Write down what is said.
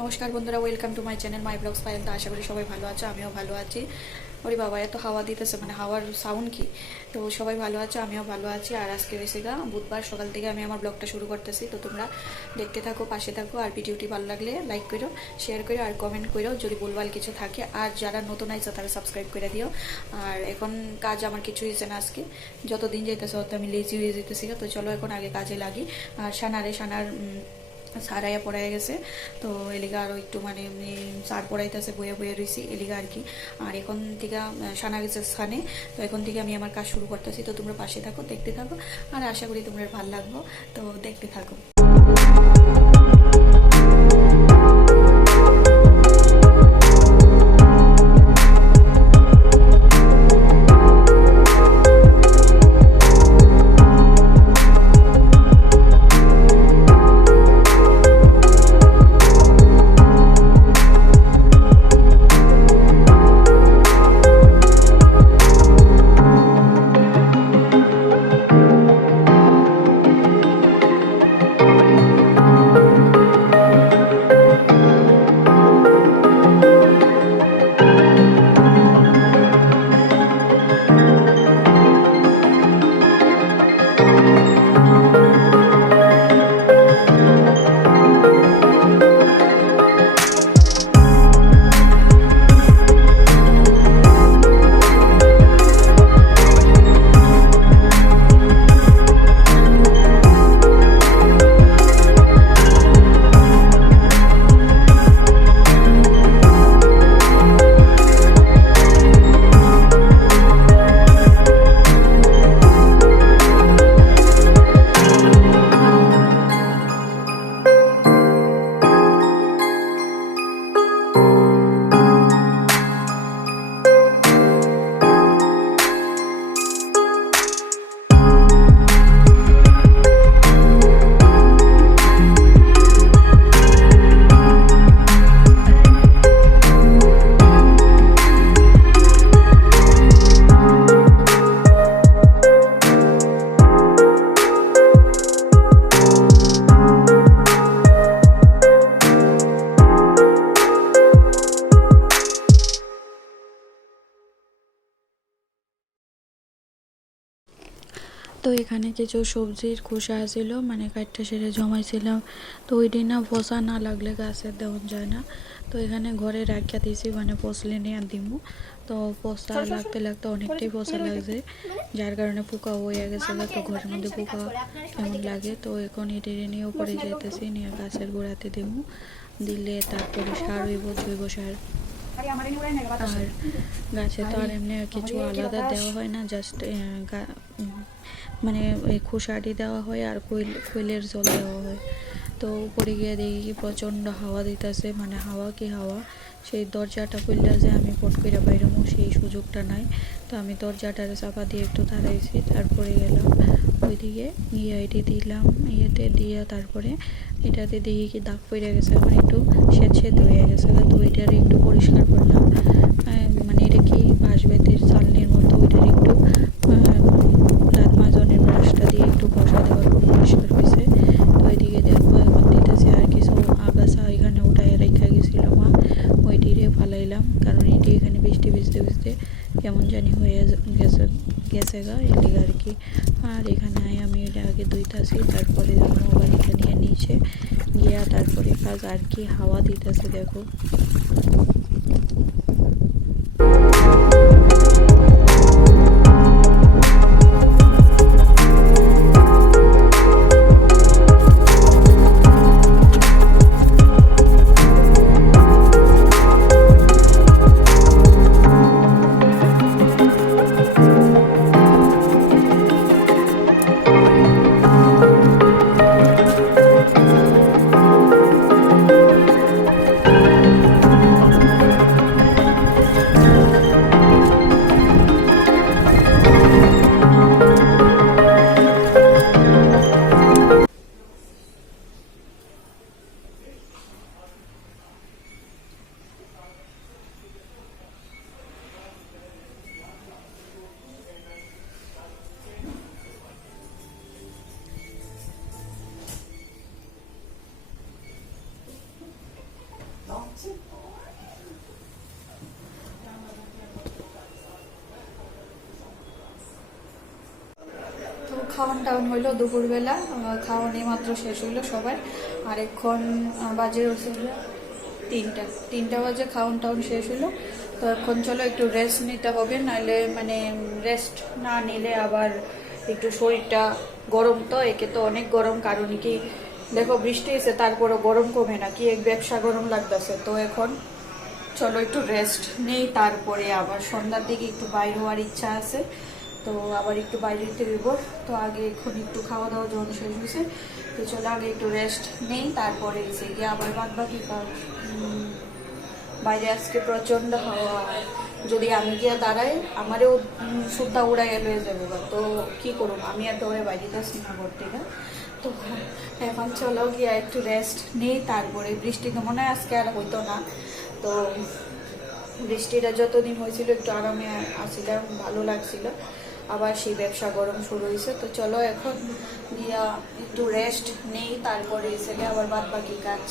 নমস্কার বন্ধুরা, welcome to my channel my blogs Payel. তো আশা করি সবাই ভালো আছে, আমিও ভালো আছি। ওরে বাবা, এত হাওয়া দিতেছে, মানে হাওয়ার সাউন্ড কি। তো সবাই ভালো আছে, আমিও ভালো আছি। আর আজকে বেশিগা বুধবার সকাল থেকে আমি আমার ব্লগটা শুরু করতেছি। তো তোমরা দেখতে থাকো, পাশে থাকো। আর ভিডিওটি ভালো লাগলে লাইক করো, শেয়ার করো আর কমেন্ট করো যদি ভুলভাল কিছু থাকে। আর যারা নতুন আইছো তারা সাবস্ক্রাইব করে দিও। আর এখন কাজ আমার কিছু হয়েছে না আজকে, যত দিন যাইতেছে তত আমি লেজি হয়ে যেতেছি। তো চলো এখন আগে কাজে লাগি। আর সানার সারাইয়া পড়াই গেছে। তো এলিগা আরও একটু মানে সার পড়াইতেছে, বয়ে বয়ে রয়েছি এলিগা আর কি। আর এখন থেকে সানা গেছে স্থানে। তো এখন থেকে আমি আমার কাজ শুরু করতেছি। তো তোমরা পাশে থাকো, দেখতে থাকো। আর আশা করি তোমরা ভালো লাগবো। তো দেখতে থাকো। তো এখানে কিছু সবজির খোসা ছিল, মানে কাঠটা সেরে জমাইছিলাম। তো ওই দিন না পচা না লাগলে গাছের দেওয়া যায় না। তো এখানে ঘরে রাখিয়া দিয়েছি, মানে পচলে নিয়ে দিমু। তো পচা লাগতে লাগতে অনেকটাই পচা লাগছে, যার কারণে পোকা হয়ে গেছে। তো ঘরের মধ্যে পোকা কেমন লাগে। তো এখন এটিরে নিয়ে উপরে যেতেছি, নিয়ে গাছের গোড়াতে দিমু। দিলে তারপরে সার হইব, জৈব সার। আর গাছে তো আর এমনি কিছু আলাদা দেওয়া হয় না, জাস্ট মানে এই খোসাটি দেওয়া হয় আর কোয়েলের জল দেওয়া হয়। তো উপরে গিয়ে দেখি প্রচণ্ড হাওয়া দিতেছে, মানে হাওয়া কি হাওয়া। সেই দরজাটা খুললে যে আমি পট করে বাইরমো সেই সুযোগটা নাই। তো আমি দরজাটার চাপা দিয়ে একটু দাঁড়াইছি, তারপরে গেলাম ওইদিকে গিয়ে এটি দিলাম, ইয়েতে দিয়ে তারপরে এটাতে দেখি কি দাগ পড়ে গেছে, মানে একটু সেদ হয়ে গেছে। তো ওইটার একটু পরিষ্কার করলাম, মানে এটা কি বাঁশবেতের চালনির মতো। ওইটার একটু দাঁত মাজনের ব্রাশটা দিয়ে একটু ঘষা দেওয়ার পর পরিষ্কার হয়েছে। তো ওইদিকে দেখবো এখন দিতেছে আর কিছু আগাছা এখানে উঠায় রেখা গেছিল মা, ওইটিরে ফালাইলাম। কারণ এটি এখানে বৃষ্টি ভিজতে ভিজতে কেমন জানি হয়ে গেছে গা, এদিকে আর কি। আর এখানে আমি এটা আগে ধুইতাছি, তারপরে মোবাইলটা নিয়ে নিচে গিয়া তারপরে কাজ আর কি। হাওয়া দিতেছে দেখো। খাওয়ান টাউন হইলো দুপুরবেলা, খাওয়ান মাত্র শেষ হইলো সবাই। আর এখন বাজে হচ্ছে 3টা বাজে, খাওয়ান টাউন শেষ হইলো। তো এখন চলো একটু রেস্ট নিতে হবে, নাহলে মানে রেস্ট না নিলে আবার একটু শরীরটা গরম, তো একে তো অনেক গরম, কারণ কি দেখো বৃষ্টি এসে তারপরও গরম কমে না, কি এক ব্যবসা গরম লাগতেছে। তো এখন চলো একটু রেস্ট নেই, তারপরে আবার সন্ধ্যার দিকে একটু বাইরে হওয়ার ইচ্ছা আছে, তো আবার একটু বাইরে দিব। তো আগে এখন একটু খাওয়া দাওয়া যখন শেষ হয়েছে, তো চলো আগে একটু রেস্ট নেই, তারপরে এসে গিয়ে আবার বাদ বাকি কাজ। বাইরে আজকে প্রচন্ড হাওয়া, যদি আমি গিয়ে দাঁড়াই আমারও সুতা উড়াই লয়ে যাবো, তো কি করুম, আমি আর দৌড়ে বাইরে যাচ্ছি না করতে না। তো এখন চলো গিয়ে একটু রেস্ট নেই, তারপরে বৃষ্টি তো মনে হয় আজকে আর হইতো না। তো বৃষ্টিটা যতদিন হয়েছিল একটু আরামে আসছিলাম, ভালো লাগছিল, আবার সেই ব্যবসা গরম শুরু হয়েছে। তো চলো এখন গিয়া একটু রেস্ট নেই, তারপরে এসে আবার বাদ বাকি কাজ।